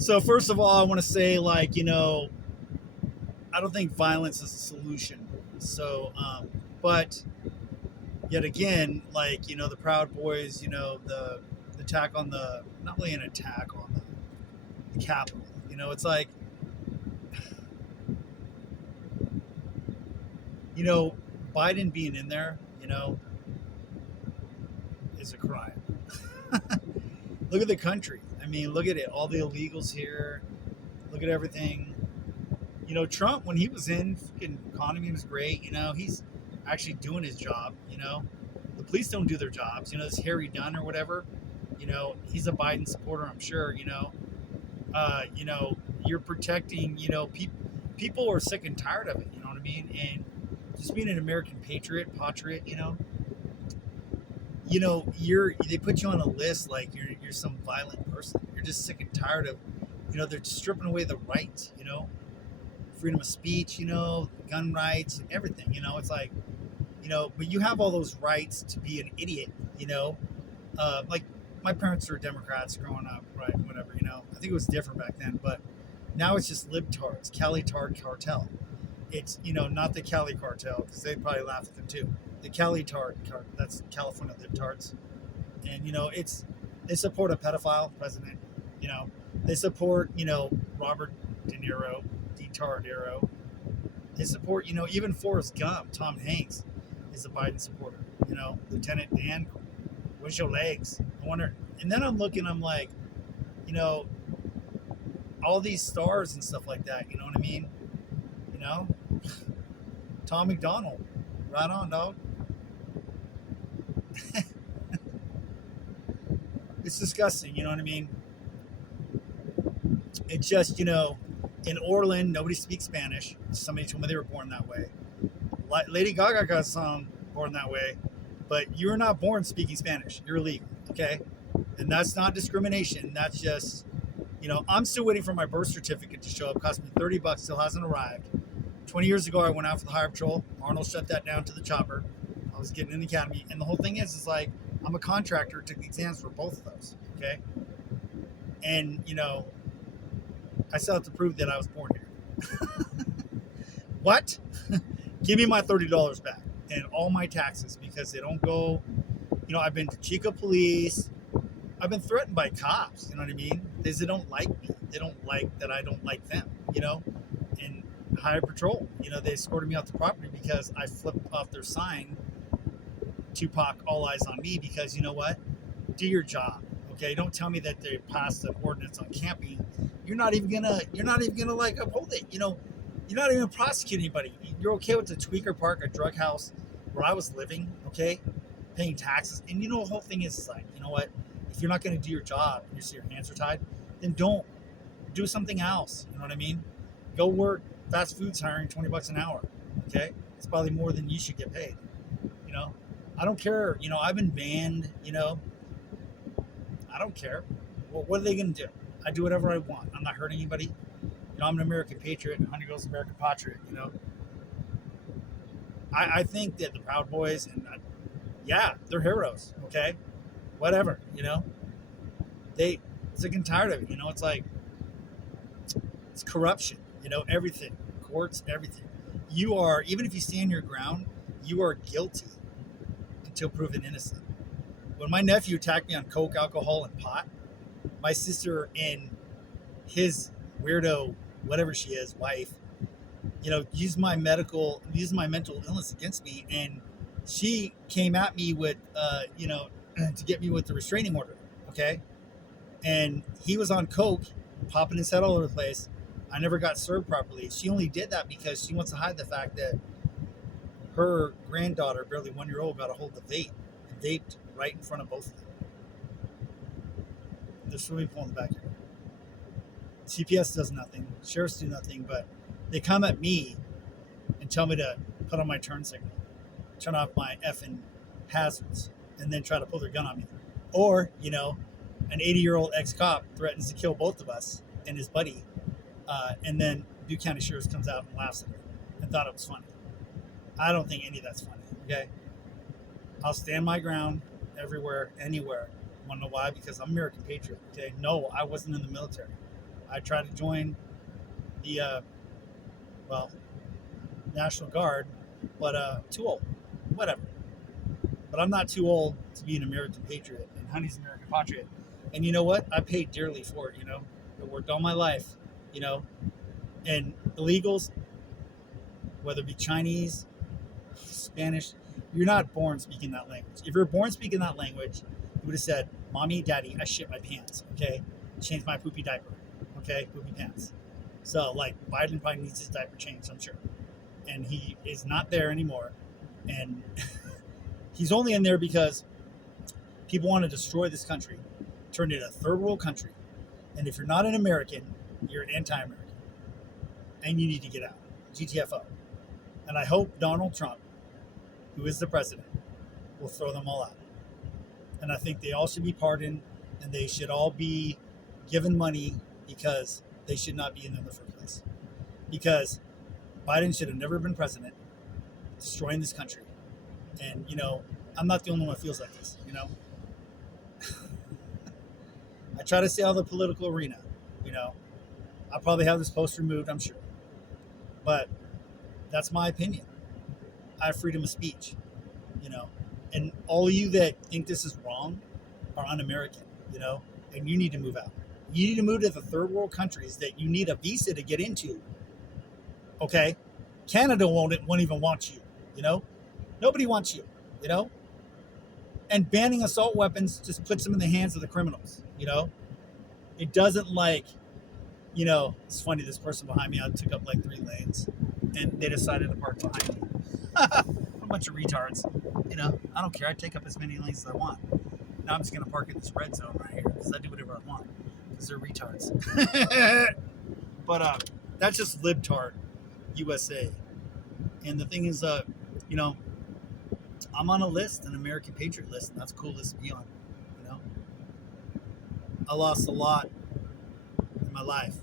So first of all, I want to say, like, I don't think violence is a solution. So, but yet again, like, the Proud Boys, the attack on the, not really an attack on the Capitol. It's like, you know, Biden being in there, is a crime. Look at the country. I mean, look at it. All the illegals here. Look at everything. Trump, when he was in, fucking economy was great. He's actually doing his job. The police don't do their jobs. This Harry Dunn or whatever. He's a Biden supporter, I'm sure. You're protecting. People are sick and tired of it. You know what I mean? And just being an American patriot. They put you on a list like you're some violent person. You're just sick and tired of. They're stripping away the rights. Freedom of speech, gun rights and everything. It's like, but you have all those rights to be an idiot, like my parents were Democrats growing up, right? Whatever, I think it was different back then, but now it's just libtards, Cali Tard Cartel. It's, not the Cali Cartel, because they'd probably laugh at them too. The Cali Tard, that's California libtards. And, they support a pedophile president, they support, Robert De Niro, Tardero. They support, even Forrest Gump, Tom Hanks is a Biden supporter. Lieutenant Dan, where's your legs? I wonder. And then I'm looking, I'm like, all these stars and stuff like that. You know what I mean? Tom McDonald, right on, dog. It's disgusting. You know what I mean? It's just, in Orland, nobody speaks Spanish. Somebody told me they were born that way. Lady Gaga got a song born that way, but you're not born speaking Spanish. You're illegal, okay? And that's not discrimination. That's just, I'm still waiting for my birth certificate to show up. It cost me $30, still hasn't arrived. 20 years ago, I went out for the Highway Patrol. Arnold shut that down to the chopper. I was getting in the academy. And the whole thing is like, I'm a contractor, took the exams for both of those, okay? And, I still have to prove that I was born here. What? Give me my $30 back and all my taxes, because they don't go. I've been to Chico police. I've been threatened by cops. You know what I mean? Because they don't like me. They don't like that I don't like them. And Highway Patrol. They escorted me off the property because I flipped off their sign. Tupac, all eyes on me. Because you know what? Do your job. Okay, don't tell me that they passed an ordinance on camping. You're not even gonna like uphold it. You're not even prosecute anybody. You're okay with the Tweaker Park, a drug house where I was living, okay, paying taxes. And the whole thing is like, you know what? If you're not gonna do your job and your hands are tied, then don't do something else. You know what I mean? Go work. Fast food's hiring $20 an hour. Okay, it's probably more than you should get paid. I don't care. I've been banned. I don't care. Well, what are they going to do? I do whatever I want. I'm not hurting anybody. I'm an American patriot, and Honey Girl's American patriot. I think that the Proud Boys, and yeah, they're heroes. Okay, whatever. They sick and tired of it. It's like it's corruption. Everything, courts, everything. You are, even if you stand your ground, you are guilty until proven innocent. When my nephew attacked me on coke, alcohol, and pot, my sister and his weirdo, whatever she is, wife, used my mental illness against me, and she came at me with, to get me with the restraining order, okay? And he was on coke, popping his head all over the place. I never got served properly. She only did that because she wants to hide the fact that her granddaughter, barely 1 year old, got a hold of the vape and vaped right in front of both of them. There's swimming pool in the backyard. CPS does nothing. Sheriffs do nothing, but they come at me and tell me to put on my turn signal, turn off my effing hazards, and then try to pull their gun on me. Or, an 80-year-old ex-cop threatens to kill both of us and his buddy, and then Butte County Sheriff's comes out and laughs at me and thought it was funny. I don't think any of that's funny, okay? I'll stand my ground everywhere, anywhere. Want to know why? Because I'm American patriot, okay? No, I wasn't in the military. I tried to join the well, National Guard, but too old. Whatever. But I'm not too old to be an American patriot, and Honey's an American patriot. And you know what? I paid dearly for it. I worked all my life. You know, and illegals, whether it be Chinese, Spanish, you're not born speaking that language. If you're born speaking that language, you would have said, "Mommy, Daddy, I shit my pants." Okay, change my poopy diaper. Okay, poopy pants. So like Biden probably needs his diaper changed, I'm sure, and he is not there anymore, and he's only in there because people want to destroy this country, turn it a third world country, and if you're not an American, you're an anti-American, and you need to get out. GTFO. And I hope Donald Trump, who is the president, will throw them all out. And I think they all should be pardoned, and they should all be given money because they should not be in the first place. Because Biden should have never been president, destroying this country. And, I'm not the only one who feels like this, I try to stay out of the political arena, I'll probably have this post removed, I'm sure. But that's my opinion. I have freedom of speech, and all of you that think this is wrong are un-American, and you need to move out. You need to move to the third world countries that you need a visa to get into. Okay? Canada won't even want you, Nobody wants you, And banning assault weapons just puts them in the hands of the criminals, It doesn't like, it's funny, this person behind me, I took up like 3 lanes, and they decided to park behind me. A bunch of retards. I don't care. I take up as many lanes as I want. Now I'm just going to park in this red zone right here because I do whatever I want because they're retards. But that's just libtard USA. And the thing is, I'm on a list, an American Patriot list, and that's a cool list to be on. I lost a lot in my life,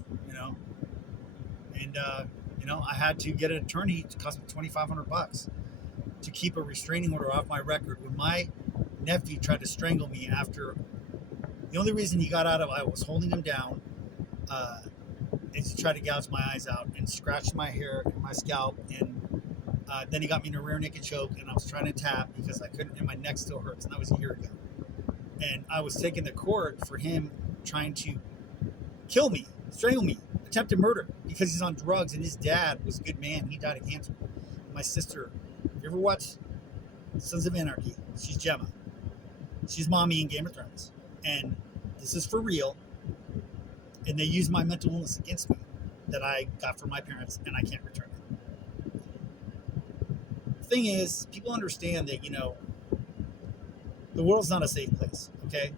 and I had to get an attorney. It cost me $2,500 to keep a restraining order off my record when my nephew tried to strangle me after. The only reason he got out of, I was holding him down, is to try to gouge my eyes out and scratch my hair and my scalp, and then he got me in a rear naked choke, and I was trying to tap because I couldn't, and my neck still hurts, and that was a year ago. And I was taking the court for him trying to kill me, strangle me, attempted murder, because he's on drugs, and his dad was a good man. He died of cancer. My sister, if you ever watch Sons of Anarchy, she's Gemma. She's mommy in Game of Thrones. And this is for real. And they use my mental illness against me that I got from my parents, and I can't return it. The thing is, people understand that, the world's not a safe place, okay?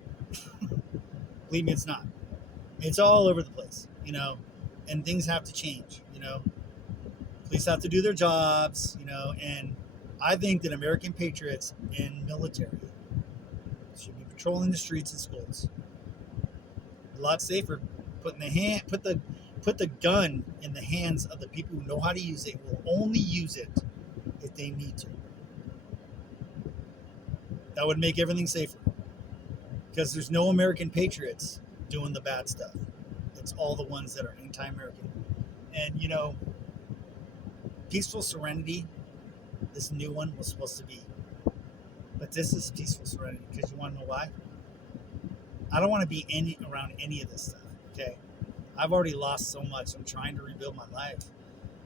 Believe me, it's not. It's all over the place, and things have to change, Police have to do their jobs, and I think that American patriots and military should be patrolling the streets and schools. A lot safer. Put the gun in the hands of the people who know how to use it, will only use it if they need to. That would make everything safer. Because there's no American patriots doing the bad stuff. It's all the ones that are anti-American. And, peaceful serenity, this new one was supposed to be. But this is peaceful serenity. Because you want to know why? I don't want to be around any of this stuff. Okay? I've already lost so much. I'm trying to rebuild my life.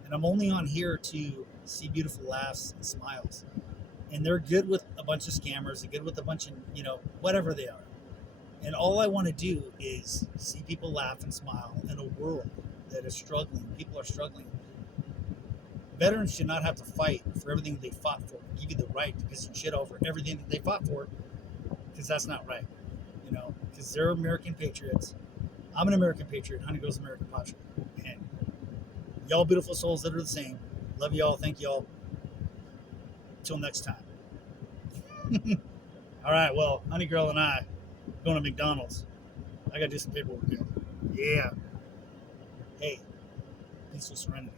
And I'm only on here to see beautiful laughs and smiles. And they're good with a bunch of scammers. They're good with a bunch of, whatever they are. And all I want to do is see people laugh and smile in a world that is struggling. People are struggling. Veterans should not have to fight for everything they fought for. Give you the right to piss your shit over everything that they fought for, because that's not right. Because they're American patriots. I'm an American patriot. Honey Girl's American patriot. And y'all beautiful souls that are the same. Love y'all. Thank y'all. Till next time. All right. Well, Honey Girl and I going to McDonald's. I got to do some paperwork here. Yeah. Hey, peaceful serenity.